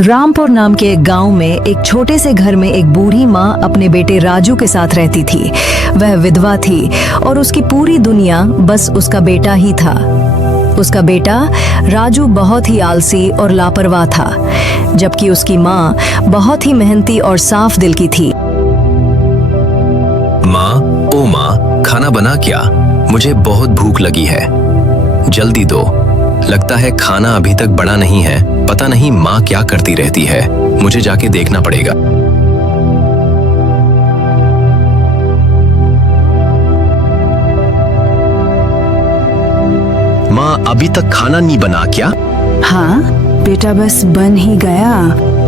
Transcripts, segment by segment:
रामपुर नाम के एक गांव में एक छोटे से घर में एक बूढ़ी माँ अपने बेटे राजू के साथ रहती थी। वह विधवा थी और उसकी पूरी दुनिया बस उसका बेटा ही था। उसका बेटा राजू बहुत ही आलसी और लापरवाह था, जबकि उसकी माँ बहुत ही मेहनती और साफ दिल की थी। माँ, ओ माँ, खाना बना क्या? मुझे बहुत भूख लगी है, जल्दी दो। लगता है खाना अभी तक बड़ा नहीं है। पता नहीं माँ क्या करती रहती है, मुझे जाके देखना पड़ेगा। माँ, अभी तक खाना नहीं बना क्या? हाँ बेटा, बस बन ही गया।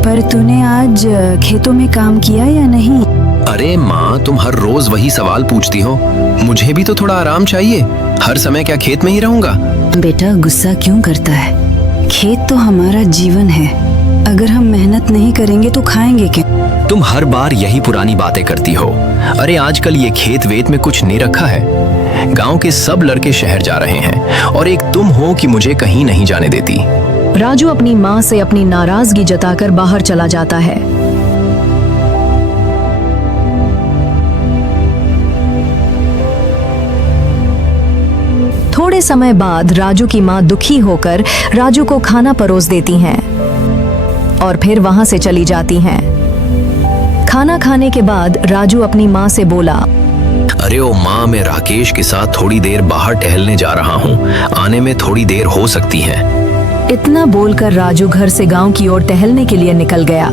पर तूने आज खेतों में काम किया या नहीं? अरे माँ, तुम हर रोज वही सवाल पूछती हो। मुझे भी तो थोड़ा आराम चाहिए। हर समय क्या खेत में ही रहूंगा? बेटा, गुस्सा क्यों करता है? खेत तो हमारा जीवन है। अगर हम मेहनत नहीं करेंगे तो खाएंगे क्या? तुम हर बार यही पुरानी बातें करती हो। अरे आजकल ये खेत वेत में कुछ नहीं रखा है। गांव के सब लड़के शहर जा रहे हैं और एक तुम हो कि मुझे कहीं नहीं जाने देती। राजू अपनी माँ से अपनी नाराजगी जताकर बाहर चला जाता है। थोड़े समय बाद राजू की माँ दुखी होकर राजू को खाना परोस देती हैं और फिर वहां से चली जाती हैं। खाना खाने के बाद राजू अपनी माँ से बोला, अरे ओ माँ, मैं राकेश के साथ थोड़ी देर बाहर टहलने जा रहा हूँ। आने में थोड़ी देर हो सकती है। इतना बोलकर राजू घर से गांव की ओर टहलने के लिए निकल गया।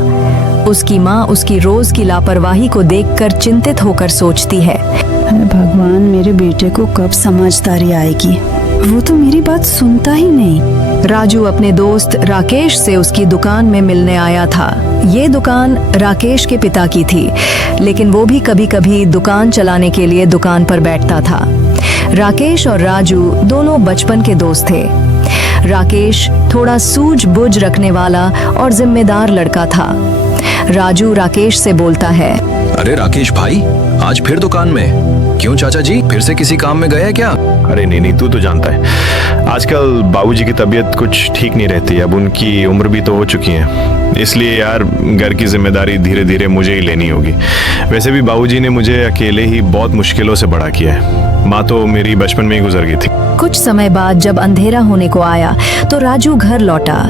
उसकी माँ उसकी रोज की लापरवाही को देखकर चिंतित होकर सोचती है, अरे भगवान, मेरे बेटे को कब समझदारी आएगी? वो तो मेरी बात सुनता ही नहीं। राजू अपने दोस्त राकेश से उसकी दुकान में मिलने आया था। ये दुकान राकेश के पिता की थी, लेकिन वो भी कभी कभी दुकान चलाने के लिए दुकान पर बैठता था। राकेश और राजू दोनों बचपन के दोस्त थे। राकेश थोड़ा सूझबूझ रखने वाला और जिम्मेदार लड़का था। राजू राकेश से बोलता है, अरे राकेश भाई, आज फिर दुकान में? क्यों चाचा जी, फिर से किसी काम में गए हैं क्या? अरे नहीं, तू तो जानता है आजकल बाबूजी की तबीयत कुछ ठीक नहीं रहती। अब उनकी उम्र भी तो हो चुकी है, इसलिए यार घर की जिम्मेदारी धीरे धीरे मुझे ही लेनी होगी। वैसे भी बाबूजी ने मुझे अकेले ही बहुत मुश्किलों से बड़ा किया है। माँ तो मेरी बचपन में ही गुजर गई थी। कुछ समय बाद जब अंधेरा होने को आया तो राजू घर लौटा।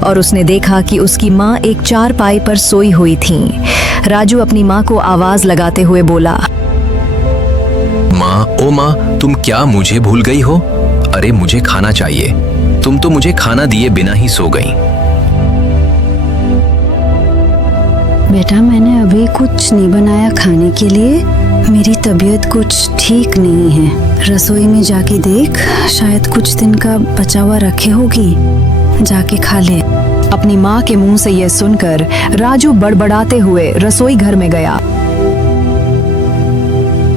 और उसने देखा कि उसकी माँ एक चारपाई पर सोई हुई थी। राजू अपनी माँ को आवाज लगाते हुए बोला, माँ, ओ माँ, तुम क्या मुझे भूल गई हो? अरे मुझे खाना चाहिए। तुम तो मुझे खाना दिए बिना ही सो गई। बेटा, मैंने अभी कुछ नहीं बनाया खाने के लिए। मेरी तबीयत कुछ ठीक नहीं है। रसोई में जाके देख, शायद कुछ दिन का बचा हुआ रखे होगी, जाके खा ले। अपनी माँ के मुंह से यह सुनकर राजू बड़बड़ाते हुए रसोई घर में गया।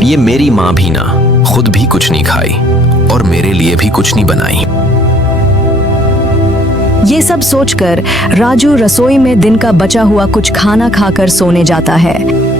ये मेरी माँ भी ना खुद भी कुछ नहीं खाई और मेरे लिए भी कुछ नहीं बनाई। ये सब सोचकर राजू रसोई में दिन का बचा हुआ कुछ खाना खाकर सोने जाता है।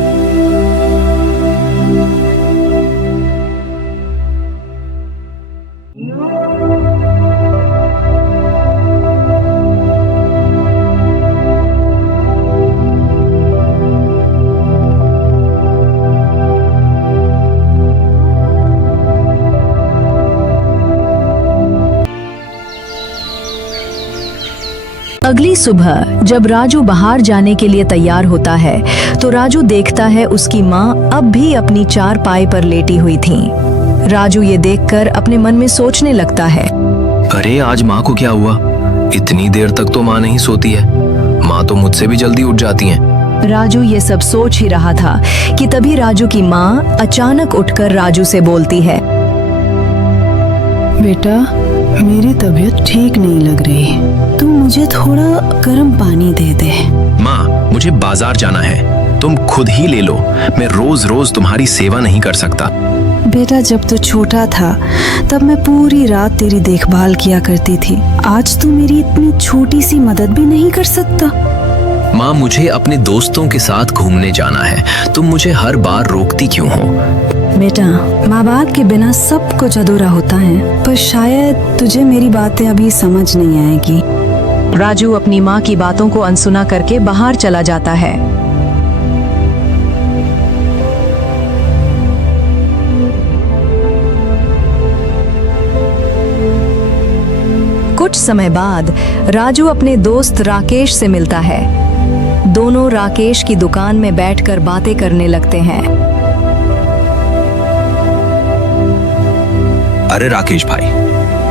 अगली सुबह जब राजू बाहर जाने के लिए तैयार होता है तो राजू देखता है उसकी माँ अब भी अपनी चारपाई पर लेटी हुई थी। राजू ये देखकर अपने मन में सोचने लगता है, अरे आज माँ को क्या हुआ? इतनी देर तक तो माँ नहीं सोती है। माँ तो मुझसे भी जल्दी उठ जाती हैं। राजू ये सब सोच ही रहा था कि तभी राजू की माँ अचानक उठकर राजू से बोलती है, बेटा, मेरी तबीयत ठीक नहीं लग रही। तू मुझे थोड़ा गर्म पानी दे दे। माँ, मुझे बाजार जाना है, तुम खुद ही ले लो। मैं रोज रोज तुम्हारी सेवा नहीं कर सकता। बेटा, जब तू छोटा था तब मैं पूरी रात तेरी देखभाल किया करती थी। आज तू मेरी इतनी छोटी सी मदद भी नहीं कर सकता? माँ, मुझे अपने दोस्तों के साथ घूमने जाना है। तुम मुझे हर बार रोकती क्यों हो? बेटा, माँ बाप के बिना सब कुछ अधूरा होता है, पर शायद तुझे मेरी बातें अभी समझ नहीं आएगी। राजू अपनी माँ की बातों को अनसुना करके बाहर चला जाता है। कुछ समय बाद राजू अपने दोस्त राकेश से मिलता है। दोनों राकेश की दुकान में बैठकर बातें करने लगते हैं। अरे राकेश भाई,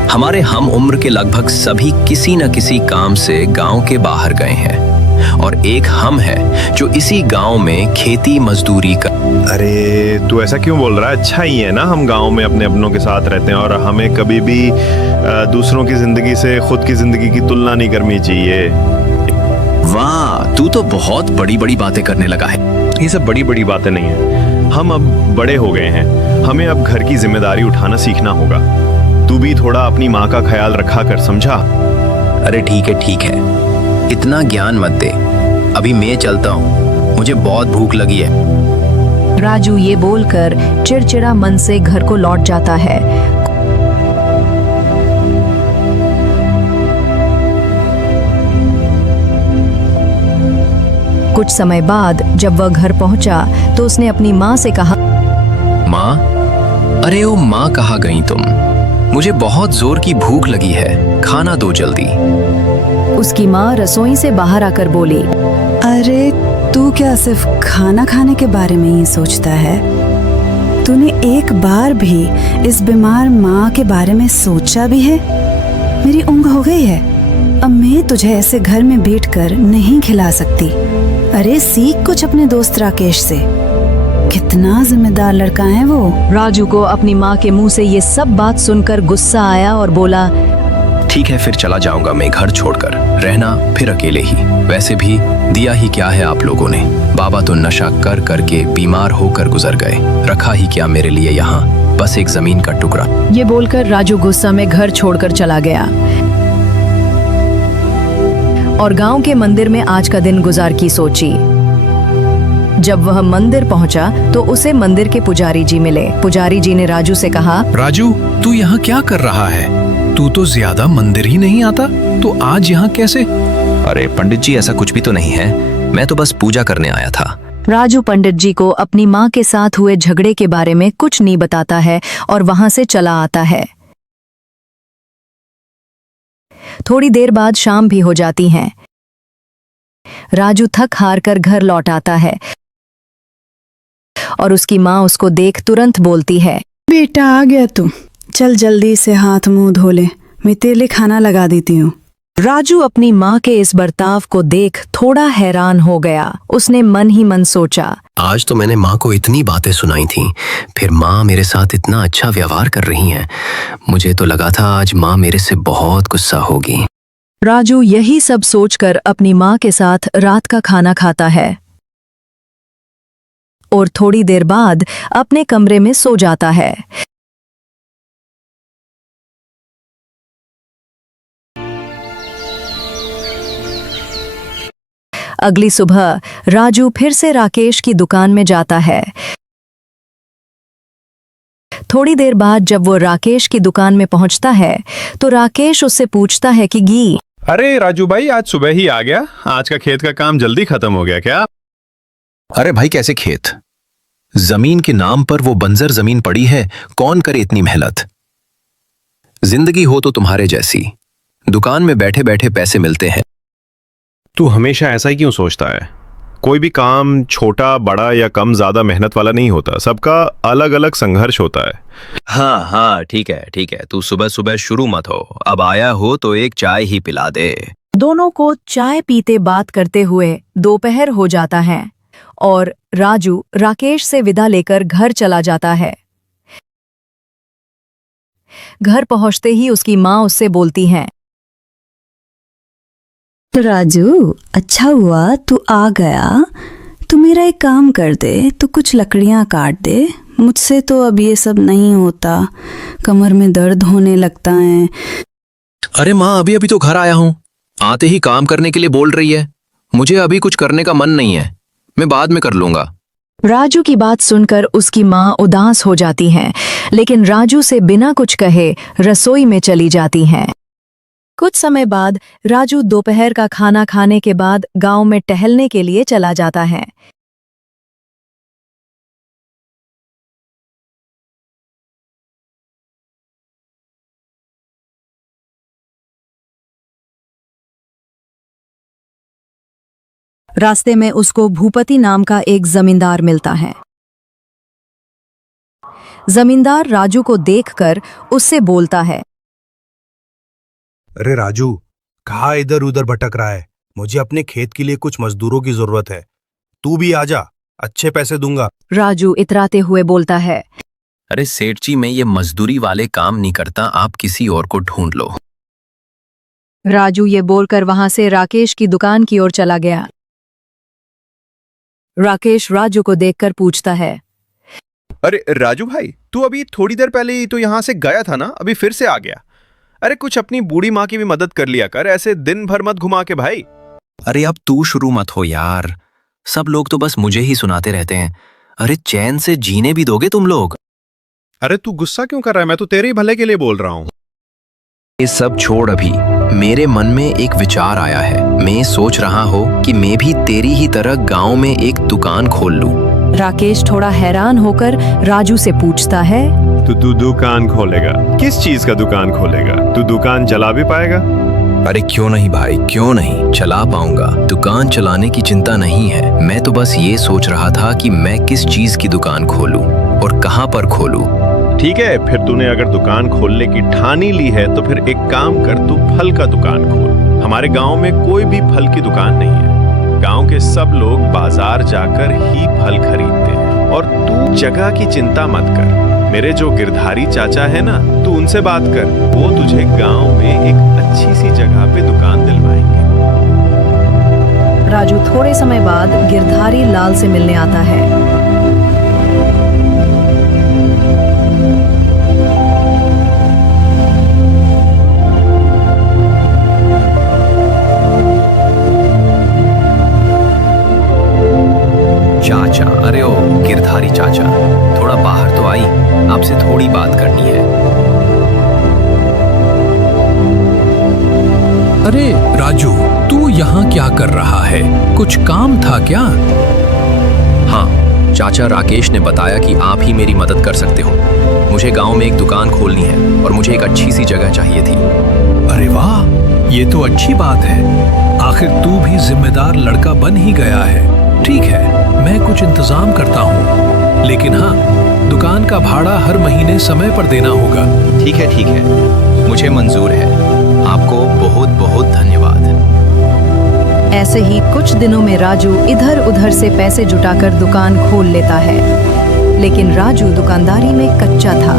हमारे हम उम्र के लगभग सभी किसी न किसी काम से गांव के बाहर गए हैं, और एक हम है जो इसी गांव में खेती मजदूरी कर। अरे तू ऐसा क्यों बोल रहा है? अच्छा ही है ना, हम गांव में अपने अपनों के साथ रहते हैं और हमें कभी भी दूसरों की जिंदगी से खुद की जिंदगी की तुलना नहीं करनी चाहिए। वाह, तू तो बहुत बड़ी बड़ी बातें करने लगा है। ये सब बड़ी बड़ी बातें नहीं है, हम अब बड़े हो गए हैं, हमें अब घर की जिम्मेदारी उठाना सीखना होगा। तू भी थोड़ा अपनी माँ का ख्याल रखा कर, समझा? अरे ठीक है, इतना ज्ञान मत दे। अभी मैं चलता हूँ, मुझे बहुत भूख लगी है। राजू ये बोलकर चिड़चिड़ा मन से घर को लौट जाता है। कुछ समय बाद जब वह घर पहुंचा तो उसने अपनी माँ से कहा, माँ, अरे ओ माँ, कहाँ गई तुम? मुझे बहुत जोर की भूख लगी है, खाना दो जल्दी। उसकी माँ रसोई से बाहर आकर बोली, अरे तू क्या सिर्फ खाना खाने के बारे में ही सोचता है? तूने एक बार भी इस बीमार माँ के बारे में सोचा भी है? मेरी उम्र हो गई है, अब मैं तुझे ऐसे घर में बैठकर नहीं खिला सकती। अरे सीख कुछ अपने दोस्त राकेश से, कितना जिम्मेदार लड़का है वो। राजू को अपनी माँ के मुंह से ये सब बात सुनकर गुस्सा आया और बोला, ठीक है, फिर चला जाऊंगा मैं घर छोड़कर, रहना फिर अकेले ही। वैसे भी दिया ही क्या है आप लोगों ने? बाबा तो नशा कर करके बीमार होकर गुजर गए, रखा ही क्या मेरे लिए यहाँ? बस एक जमीन का टुकड़ा। ये बोलकर राजू गुस्सा में घर छोड़कर चला गया और गांव के मंदिर में आज का दिन गुजार की सोची। जब वह मंदिर पहुंचा तो उसे मंदिर के पुजारी जी मिले। पुजारी जी ने राजू से कहा, राजू, तू यहाँ क्या कर रहा है? तू तो ज्यादा मंदिर ही नहीं आता, तो आज यहाँ कैसे? अरे पंडित जी, ऐसा कुछ भी तो नहीं है, मैं तो बस पूजा करने आया था। राजू पंडित जी को अपनी माँ के साथ हुए झगड़े के बारे में कुछ नहीं बताता है और वहां से चला आता है। थोड़ी देर बाद शाम भी हो जाती है। राजू थक हार कर घर लौट आता है और उसकी माँ उसको देख तुरंत बोलती है, बेटा आ गया तू, चल जल्दी से हाथ मुंह धो ले, मैं तेरे लिए खाना लगा देती हूँ। राजू अपनी माँ के इस बर्ताव को देख थोड़ा हैरान हो गया। उसने मन ही मन सोचा, आज तो मैंने माँ को इतनी बातें सुनाई थी, फिर माँ मेरे साथ इतना अच्छा व्यवहार कर रही हैं। मुझे तो लगा था आज माँ मेरे से बहुत गुस्सा होगी। राजू यही सब सोचकर अपनी माँ के साथ रात का खाना खाता है और थोड़ी देर बाद अपने कमरे में सो जाता है। अगली सुबह राजू फिर से राकेश की दुकान में जाता है। थोड़ी देर बाद जब वो राकेश की दुकान में पहुंचता है तो राकेश उससे पूछता है कि गी, अरे राजू भाई, आज सुबह ही आ गया? आज का खेत का काम जल्दी खत्म हो गया क्या? अरे भाई, कैसे खेत? जमीन के नाम पर वो बंजर जमीन पड़ी है, कौन करे इतनी मेहनत? जिंदगी हो तो तुम्हारे जैसी, दुकान में बैठे बैठे पैसे मिलते हैं। तू हमेशा ऐसा ही क्यों सोचता है? कोई भी काम छोटा बड़ा या कम ज्यादा मेहनत वाला नहीं होता, सबका अलग अलग संघर्ष होता है। हाँ, ठीक है, तू सुबह सुबह शुरू मत हो। अब आया हो तो एक चाय ही पिला दे। दोनों को चाय पीते बात करते हुए दोपहर हो जाता है और राजू राकेश से विदा लेकर घर चला जाता है। घर पहुंचते ही उसकी माँ उससे बोलती है, राजू, अच्छा हुआ तू आ गया। तू मेरा एक काम कर दे, तू कुछ लकड़ियां काट दे। मुझसे तो अब ये सब नहीं होता, कमर में दर्द होने लगता है। अरे माँ, अभी अभी तो घर आया हूँ, आते ही काम करने के लिए बोल रही है। मुझे अभी कुछ करने का मन नहीं है, मैं बाद में कर लूंगा। राजू की बात सुनकर उसकी माँ उदास हो जाती हैं, लेकिन राजू से बिना कुछ कहे रसोई में चली जाती हैं। कुछ समय बाद राजू दोपहर का खाना खाने के बाद गांव में टहलने के लिए चला जाता है। रास्ते में उसको भूपति नाम का एक जमींदार मिलता है। जमींदार राजू को देखकर उससे बोलता है, अरे राजू, कहाँ इधर उधर भटक रहा है? मुझे अपने खेत के लिए कुछ मजदूरों की जरूरत है, तू भी आजा, अच्छे पैसे दूंगा। राजू इतराते हुए बोलता है, अरे सेठ जी, मैं ये मजदूरी वाले काम नहीं करता, आप किसी और को ढूंढ लो। राजू ये बोलकर वहां से राकेश की दुकान की ओर चला गया। राकेश राजू को देखकर पूछता है, अरे राजू भाई, तू अभी थोड़ी देर पहले ही तो यहाँ से गया था ना, अभी फिर से आ गया? अरे कुछ अपनी बूढ़ी माँ की भी मदद कर लिया कर, ऐसे दिन भर मत घुमा के भाई। अरे अब तू शुरू मत हो यार, सब लोग तो बस मुझे ही सुनाते रहते हैं। अरे चैन से जीने भी दोगे तुम लोग? अरे तू गुस्सा क्यों कर रहा है? मैं तो तेरे ही भले के लिए बोल रहा हूँ। ये सब छोड़, अभी मेरे मन में एक विचार आया है। मैं सोच रहा हूँ कि मैं भी तेरी ही तरह गांव में एक दुकान खोल लूं। राकेश थोड़ा हैरान होकर राजू से पूछता है, तू दुकान खोलेगा? किस चीज का दुकान खोलेगा? तू दुकान चला भी पाएगा? अरे क्यों नहीं भाई, क्यों नहीं, चला पाऊंगा। दुकान चलाने की चिंता नहीं है, मैं तो बस ये सोच रहा था कि मैं किस चीज की दुकान खोलूं और कहां पर खोलूं। ठीक है, फिर तूने अगर दुकान खोलने की ठानी ली है तो फिर एक काम कर, तू फल का दुकान खोल। हमारे गांव में कोई भी फल की दुकान नहीं है, गांव के सब लोग बाजार जाकर ही फल खरीदते हैं। और तू जगह की चिंता मत कर, मेरे जो गिरधारी चाचा है ना, तू उनसे बात कर, वो तुझे गांव में एक अच्छी सी जगह पे दुकान दिलवाएंगे। राजू थोड़े समय बाद गिरधारी लाल से मिलने आता है। चाचा, अरे ओ गिरधारी चाचा, थोड़ा बाहर तो आई, आपसे थोड़ी बात करनी है। अरे राजू, तू यहाँ क्या कर रहा है? कुछ काम था क्या? हाँ चाचा, राकेश ने बताया कि आप ही मेरी मदद कर सकते हो। मुझे गांव में एक दुकान खोलनी है और मुझे एक अच्छी सी जगह चाहिए थी। अरे वाह, ये तो अच्छी बात है। आखिर तू भी जिम्मेदार लड़का बन ही गया है। ठीक है, मैं कुछ इंतजाम करता हूँ, लेकिन हाँ, दुकान का भाड़ा हर महीने समय पर देना होगा। ठीक है, मुझे मंजूर है। आपको बहुत बहुत धन्यवाद। ऐसे ही कुछ दिनों में राजू इधर उधर से पैसे जुटाकर दुकान खोल लेता है। लेकिन राजू दुकानदारी में कच्चा था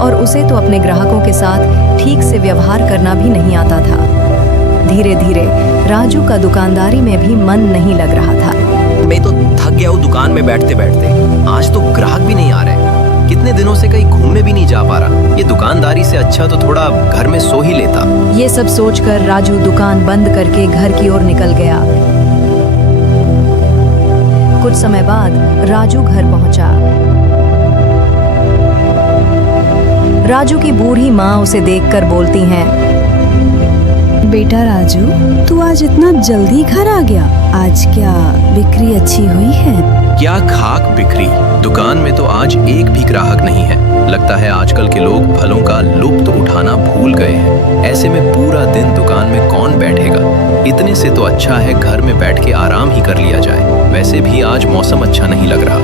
और उसे तो अपने ग्राहकों के साथ ठीक से व्यवहार करना भी नहीं आता था। धीरे धीरे राजू का दुकानदारी में भी मन नहीं लग रहा था। मैं तो थक गया हूँ दुकान में बैठते बैठते, आज तो ग्राहक भी नहीं आ रहे। कितने दिनों से कहीं घूमने भी नहीं जा पा रहा। ये दुकानदारी से अच्छा तो थोड़ा घर में सो ही लेता। ये सब सोचकर राजू दुकान बंद करके घर की ओर निकल गया। कुछ समय बाद राजू घर पहुंचा। राजू की बूढ़ी माँ उसे देखकर बोलती हैं, बेटा राजू, तू आज इतना जल्दी घर आ गया? आज क्या बिक्री अच्छी हुई है? क्या खाक बिक्री, दुकान में तो आज एक भी ग्राहक नहीं है। लगता है आजकल के लोग फलों का लुत्फ उठाना भूल गए हैं। ऐसे में पूरा दिन दुकान में कौन बैठेगा? इतने से तो अच्छा है घर में बैठ के आराम ही कर लिया जाए। वैसे भी आज मौसम अच्छा नहीं लग रहा,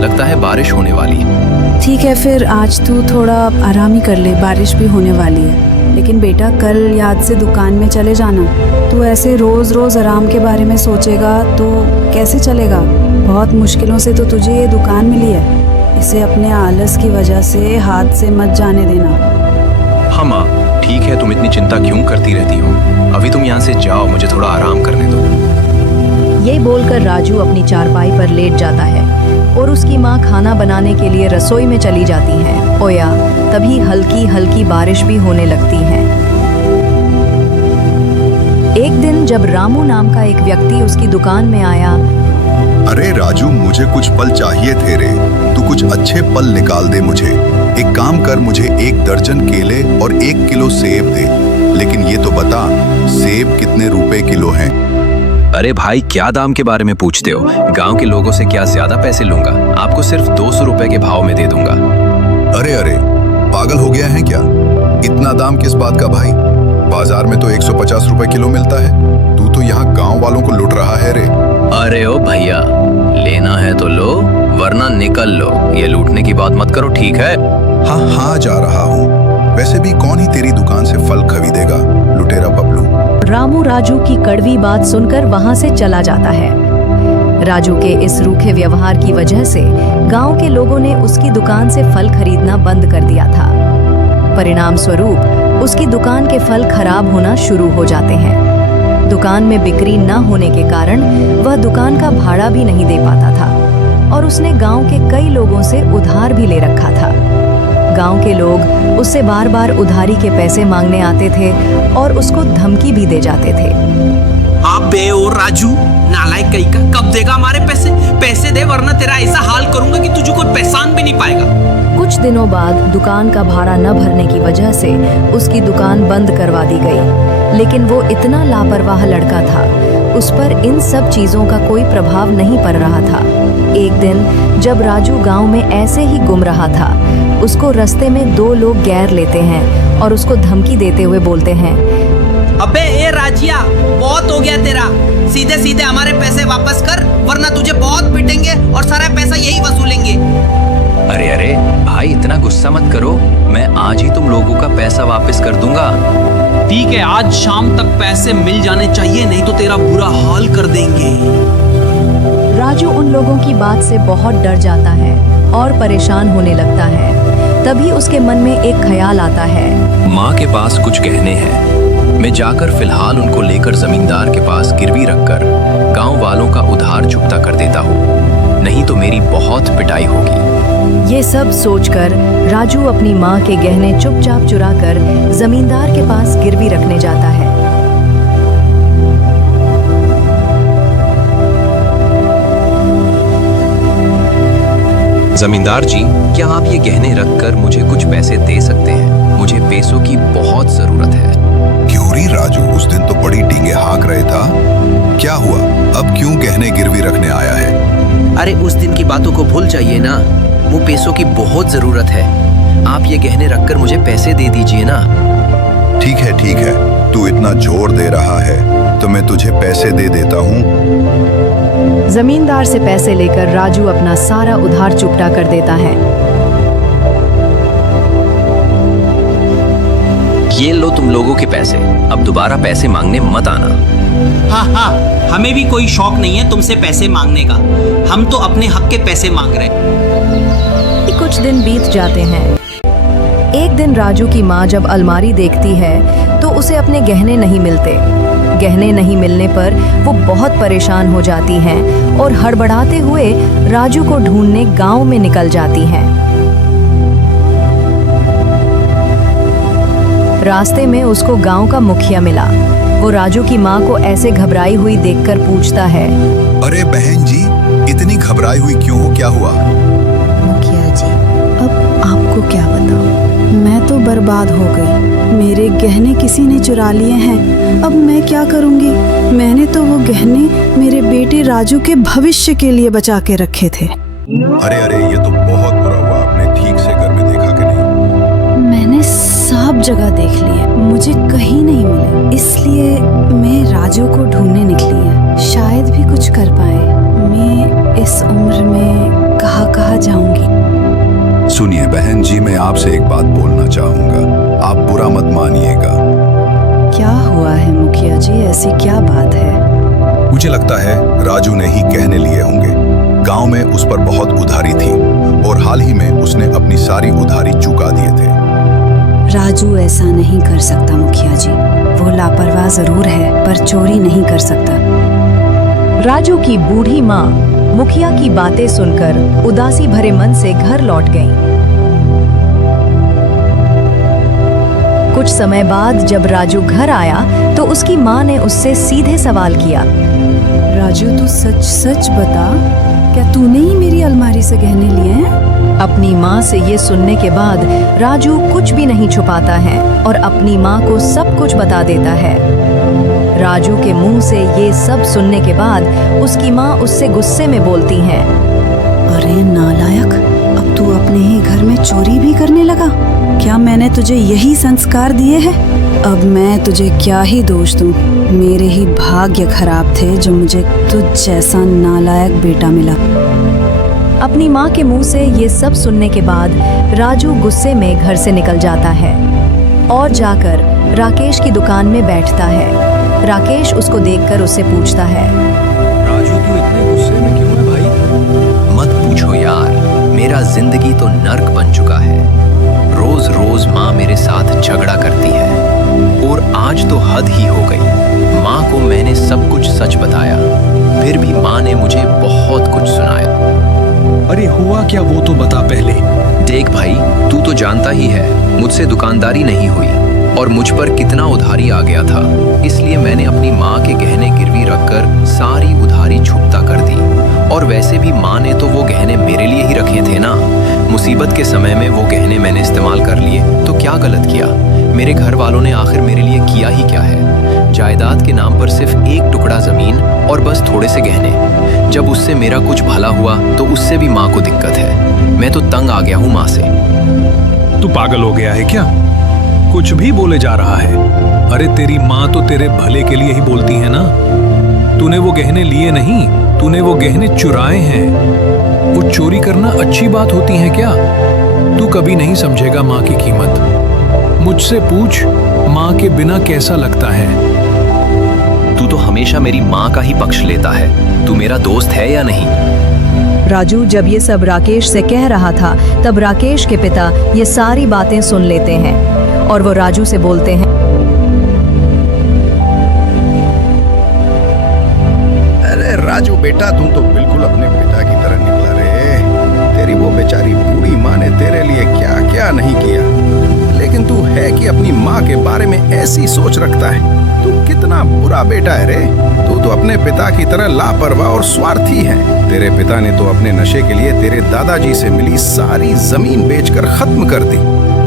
लगता है बारिश होने वाली है। ठीक है, फिर आज तू थोड़ा आराम ही कर ले, बारिश भी होने वाली है। लेकिन बेटा, कल याद से दुकान में चले जाना। तू ऐसे रोज रोज आराम के बारे में सोचेगा तो कैसे चलेगा? बहुत मुश्किलों से तो तुझे ये दुकान मिली है, इसे अपने आलस की वजह से हाथ से मत जाने देना। हाँ माँ, ठीक है, तुम इतनी चिंता क्यों करती रहती हो? अभी तुम यहाँ से जाओ, मुझे थोड़ा आराम करने दो। ये बोलकर राजू अपनी चारपाई पर लेट जाता है और उसकी माँ खाना बनाने के लिए रसोई में चली जाती हैं। ओया, तभी हल्की हल्की बारिश भी होने लगती है। एक दिन जब रामू नाम का एक व्यक्ति उसकी दुकान में आया, अरे राजू, मुझे कुछ फल चाहिए थे रे। तू कुछ अच्छे फल निकाल दे मुझे। एक काम कर, मुझे 1 दर्जन केले और 1 किलो सेब दे। लेकिन ये तो बता, सेब कितने रुपए किलो हैं? अरे भाई, क्या दाम के बारे में पूछते हो? गांव के लोगों से क्या ज्यादा पैसे लूंगा? आपको सिर्फ 200 रुपए के भाव में दे दूंगा। अरे अरे, पागल हो गया है क्या? इतना दाम किस बात का भाई? बाजार में तो 150 रुपए किलो मिलता है। तू तो यहाँ गांव वालों को लूट रहा है रे। अरे ओ भैया, लेना है तो लो, वरना निकल लो। ये लूटने की बात मत करो, ठीक है? हाँ हाँ, जा रहा हूँ। वैसे भी कौन ही तेरी दुकान से फल खरीदेगा, लुटेरा पपलू। रामू राजू की कड़वी बात सुनकर वहां से चला जाता है। राजू के इस रूखे व्यवहार की वजह से गांव के लोगों ने उसकी दुकान से फल खरीदना बंद कर दिया था। परिणाम स्वरूप उसकी दुकान के फल खराब होना शुरू हो जाते हैं। दुकान में बिक्री न होने के कारण वह दुकान का भाड़ा भी नहीं दे पाता था और उसने गांव के कई लोगों से उधार भी ले रखा था। गांव के लोग उससे बार बार उधारी के पैसे मांगने आते थे और उसको धमकी भी दे जाते थे। अबे ओ राजू, नालायक कहीं का, कब देगा हमारे पैसे? पैसे दे, वरना तेरा ऐसा हाल करूंगा कि तुझे कोई पहचान भी नहीं पाएगा। कुछ दिनों बाद दुकान का भाड़ा न भरने की वजह से उसकी दुकान बंद करवा दी गई। लेकिन वो इतना लापरवाह लड़का था, उस पर इन सब चीजों का कोई प्रभाव नहीं पड़ रहा था। एक दिन जब राजू गांव में ऐसे ही घूम रहा था, उसको रास्ते में 2 लोग घेर लेते हैं और उसको धमकी देते हुए बोलते हैं, अबे ए राजिया, बहुत हो गया तेरा। सीधे सीधे हमारे पैसे वापस कर, वरना तुझे बहुत पिटेंगे और सारा पैसा यही वसूलेंगे। अरे अरे भाई, इतना गुस्सा मत करो, मैं आज ही तुम लोगों का पैसा वापस कर दूंगा। ठीक है, आज शाम तक पैसे मिल जाने चाहिए, नहीं तो तेरा बुरा हाल कर देंगे। राजू उन लोगों की बात से बहुत डर जाता है और परेशान होने लगता है। तभी उसके मन में एक ख्याल आता है, माँ के पास कुछ गहने हैं, मैं जाकर फिलहाल उनको लेकर जमींदार के पास गिरवी रखकर गांव वालों का उधार चुकता कर देता हूँ, नहीं तो मेरी बहुत पिटाई होगी। ये सब सोचकर राजू अपनी माँ के गहने चुपचाप चुराकर जमींदार के पास गिरवी रखने जाता है। जमींदार जी, क्या आप ये गहने रखकर मुझे कुछ पैसे दे सकते हैं? मुझे पैसों की बहुत जरूरत है। क्यों री राजू, उस दिन तो बड़ी डींगे हाँक रहे था। क्या हुआ, अब क्यों गहने गिरवी रखने आया है? अरे उस दिन की बातों को भूल जाइए ना, वो पैसों की बहुत जरूरत है। आप ये गहने रखकर मुझे पैसे दे दीजिए ना। ठीक है, तू इतना जोर दे रहा है तो मैं तुझे पैसे दे देता हूँ। जमींदार से पैसे लेकर राजू अपना सारा उधार चुकता कर देता है। ये लो तुम लोगों के पैसे, अब दोबारा पैसे मांगने मत आना। हाँ, हमें भी कोई शौक नहीं है तुमसे पैसे मांगने का, हम तो अपने हक के पैसे मांग रहे हैं। कुछ दिन बीत जाते हैं। एक दिन राजू की माँ जब अलमारी देखती है तो उसे अपने गहने नहीं मिलते। गहने नहीं मिलने पर वो बहुत परेशान हो जाती हैं और हड़बड़ाते हुए राजू को ढूंढने गांव में निकल जाती हैं। रास्ते में उसको गांव का मुखिया मिला। वो राजू की माँ को ऐसे घबराई हुई देखकर पूछता है, अरे बहन जी, इतनी घबराई हुई क्यों हो, क्या हुआ? मुखिया जी, अब आपको क्या बताऊं, मैं तो बर्बाद हो गई। मेरे गहने किसी ने चुरा लिए हैं, अब मैं क्या करूंगी? मैंने तो वो गहने मेरे बेटे राजू के भविष्य के लिए बचा के रखे थे। अरे ये तो बहुत बुरा हुआ। आपने ठीक से घर में देखा कि नहीं? मैंने सब जगह देख लिए, मुझे कहीं नहीं मिले, इसलिए मैं राजू को ढूंढने निकली है। शायद भी कुछ कर पाए। मैं इस उम्र में कहाँ जाऊंगी? सुनिए बहन जी, मैं आपसे एक बात बोलना चाहूंगा, आप बुरा मत मानिएगा। क्या हुआ है मुखिया जी, ऐसी क्या बात है? मुझे लगता है राजू ने ही गहने लिए होंगे। गांव में उस पर बहुत उधारी थी और हाल ही में उसने अपनी सारी उधारी चुका दिए थे। राजू ऐसा नहीं कर सकता मुखिया जी, वो लापरवाह जरूर है पर चोरी नहीं कर सकता। राजू की बूढ़ी माँ मुखिया की बातें सुनकर उदासी भरे मन से घर लौट गईं। कुछ समय बाद जब राजू घर आया तो उसकी माँ ने उससे सीधे सवाल किया। राजू, तू सच सच बता, क्या तूने ही मेरी अलमारी से गहने लिए हैं? अपनी माँ से ये सुनने के बाद राजू कुछ भी नहीं छुपाता है और अपनी माँ को सब कुछ बता देता है। राजू के मुंह से ये सब सुनने के बाद उसकी माँ उससे गुस्से में बोलती हैं। अरे नालायक, अब तू अपने ही घर में चोरी भी करने लगा? क्या मैंने तुझे यही संस्कार दिए हैं? अब मैं तुझे क्या ही दोष दूं? मेरे ही भाग्य खराब थे जो मुझे तुझ जैसा नालायक बेटा मिला। अपनी माँ के मुंह से ये सब सुनने के बाद राजू गुस्से में घर से निकल जाता है और जाकर राकेश की दुकान में बैठता है। राकेश उसको देखकर उससे पूछता है। राजू, तू इतने गुस्से में क्यों है भाई? मत पूछो यार, मेरा जिंदगी तो नर्क बन चुका है। रोज रोज माँ मेरे साथ झगड़ा करती है और आज तो हद ही हो गई। माँ को मैंने सब कुछ सच बताया, फिर भी माँ ने मुझे बहुत कुछ सुनाया। अरे हुआ क्या वो तो बता पहले। देख भाई, तू तो जानता ही है मुझसे दुकानदारी नहीं हुई और मुझ पर कितना उधारी आ गया था। इसलिए मैंने अपनी माँ के गहने गिरवी रखकर सारी उधारी छुपता कर दी। और वैसे भी माँ ने तो वो गहने मेरे लिए ही रखे थे ना। मुसीबत के समय में वो गहने मैंने इस्तेमाल कर लिए, तो क्या गलत किया? मेरे घर वालों ने आखिर मेरे लिए किया ही क्या है? जायदाद के नाम पर सिर्फ एक टुकड़ा जमीन और बस थोड़े से गहने। जब उससे मेरा कुछ भला हुआ तो उससे भी माँ को दिक्कत है। मैं तो तंग आ गया हूँ माँ से। तू पागल हो गया है क्या? कुछ भी बोले जा रहा है। अरे तेरी माँ तो तेरे भले के लिए ही बोलती है ना। तूने वो गहने लिए नहीं, तूने वो गहने चुराए हैं। वो चोरी करना अच्छी बात होती है क्या? तू कभी नहीं समझेगा माँ की कीमत। मुझसे पूछ, माँ के बिना कैसा लगता है? तू तो हमेशा मेरी माँ का ही पक्ष लेता है। तू मेरा दोस्त है या नहीं? राजू जब ये सब राकेश से कह रहा था तब राकेश के पिता ये सारी बातें सुन लेते हैं और वो राजू से बोलते हैं। अरे राजू बेटा, तुम तो बिल्कुल अपने पिता की तरह निकला रे। तेरी वो बेचारी बूढ़ी माँ ने तेरे लिए क्या क्या नहीं किया, लेकिन तू है कि अपनी माँ के बारे में ऐसी सोच रखता है। तू कितना बुरा बेटा है रे। तू तो अपने पिता की तरह लापरवाह और स्वार्थी है। तेरे पिता ने तो अपने नशे के लिए तेरे दादाजी से मिली सारी जमीन बेचकर खत्म कर दी,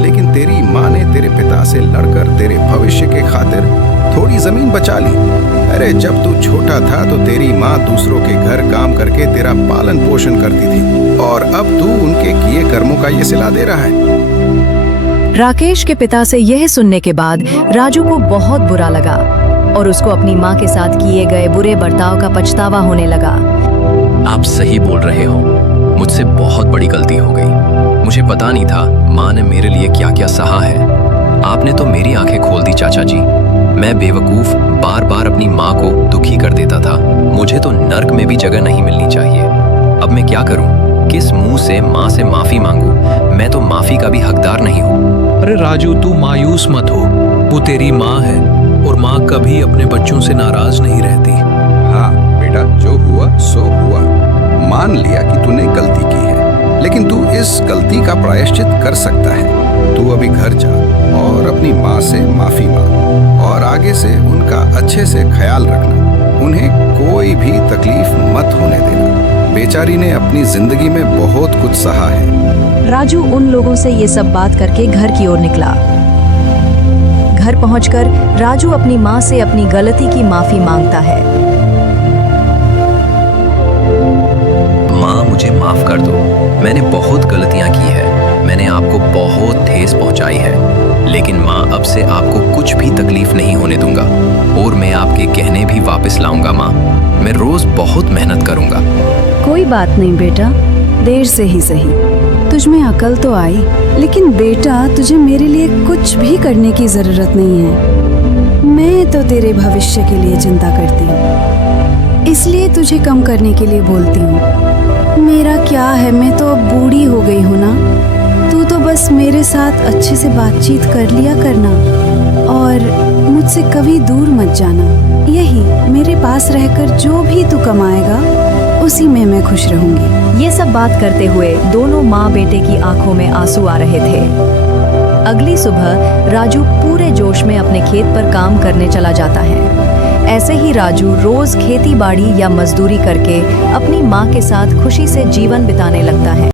लेकिन तेरी माँ ने तेरे पिता से लड़कर तेरे भविष्य के खातिर थोड़ी जमीन बचा ली। अरे जब तू छोटा था तो तेरी माँ दूसरों के घर काम करके तेरा पालन पोषण करती थी, और अब तू उनके किए कर्मों का ये सिला दे रहा है। राकेश के पिता से यह सुनने के बाद राजू को बहुत बुरा लगा और उसको अपनी माँ के साथ किए गए बुरे बर्ताव का पछतावा होने लगा। आप सही बोल रहे हो, मुझसे बहुत बड़ी गलती हो गई। मुझे पता नहीं था माँ ने मेरे लिए क्या क्या सहा है। आपने तो मेरी आंखें खोल दी चाचा जी। मैं बेवकूफ बार बार अपनी माँ को दुखी कर देता था। मुझे तो नर्क में भी जगह नहीं मिलनी चाहिए। अब मैं क्या करूं? किस मुंह से माँ से माफी मांगूं? मैं तो माफी का भी हकदार नहीं हूँ। अरे राजू, तू मायूस मत हो। वो तेरी माँ है और माँ कभी अपने बच्चों से नाराज नहीं रहती। हाँ बेटा, जो हुआ सो हुआ। मान लिया कि तूने गलती की है, लेकिन तू इस गलती का प्रायश्चित कर सकता है। तू अभी घर जा और अपनी माँ से माफी मांग, और आगे से उनका अच्छे से ख्याल रखना। उन्हें कोई भी तकलीफ मत होने देना। बेचारी ने अपनी जिंदगी में बहुत कुछ सहा है। राजू उन लोगों से ये सब बात करके घर की ओर निकला। घर पहुंचकर राजू अपनी माँ से अपनी गलती की माफी मांगता है। माँ, मुझे माफ कर दो। मैंने बहुत गलतियां की है। मैंने आपको बहुत ठेस पहुंचाई है, लेकिन माँ अब से आपको कुछ भी तकलीफ नहीं होने दूंगा और मैं आपके गहने भी वापस लाऊंगा। माँ, मैं रोज बहुत मेहनत करूंगा। कोई बात नहीं बेटा, देर से ही सही। तुझ में अकल तो आई, लेकिन बेटा तुझे मेरे लिए कुछ भी करने की जरूरत नहीं है। मैं तो तेरे भविष्य के लिए चिंता करती हूँ, इसलिए तुझे कम करने के लिए बोलती हूँ। मेरा क्या है, मैं तो अब बूढ़ी हो गई हूँ ना। तू तो बस मेरे साथ अच्छे से बातचीत कर लिया करना और मुझसे कभी दूर मत जाना। यही मेरे पास रहकर जो भी तू कमाएगा उसी में मैं खुश रहूंगी। ये सब बात करते हुए दोनों माँ बेटे की आंखों में आंसू आ रहे थे। अगली सुबह राजू पूरे जोश में अपने खेत पर काम करने चला जाता है। ऐसे ही राजू रोज खेती बाड़ी या मजदूरी करके अपनी माँ के साथ खुशी से जीवन बिताने लगता है।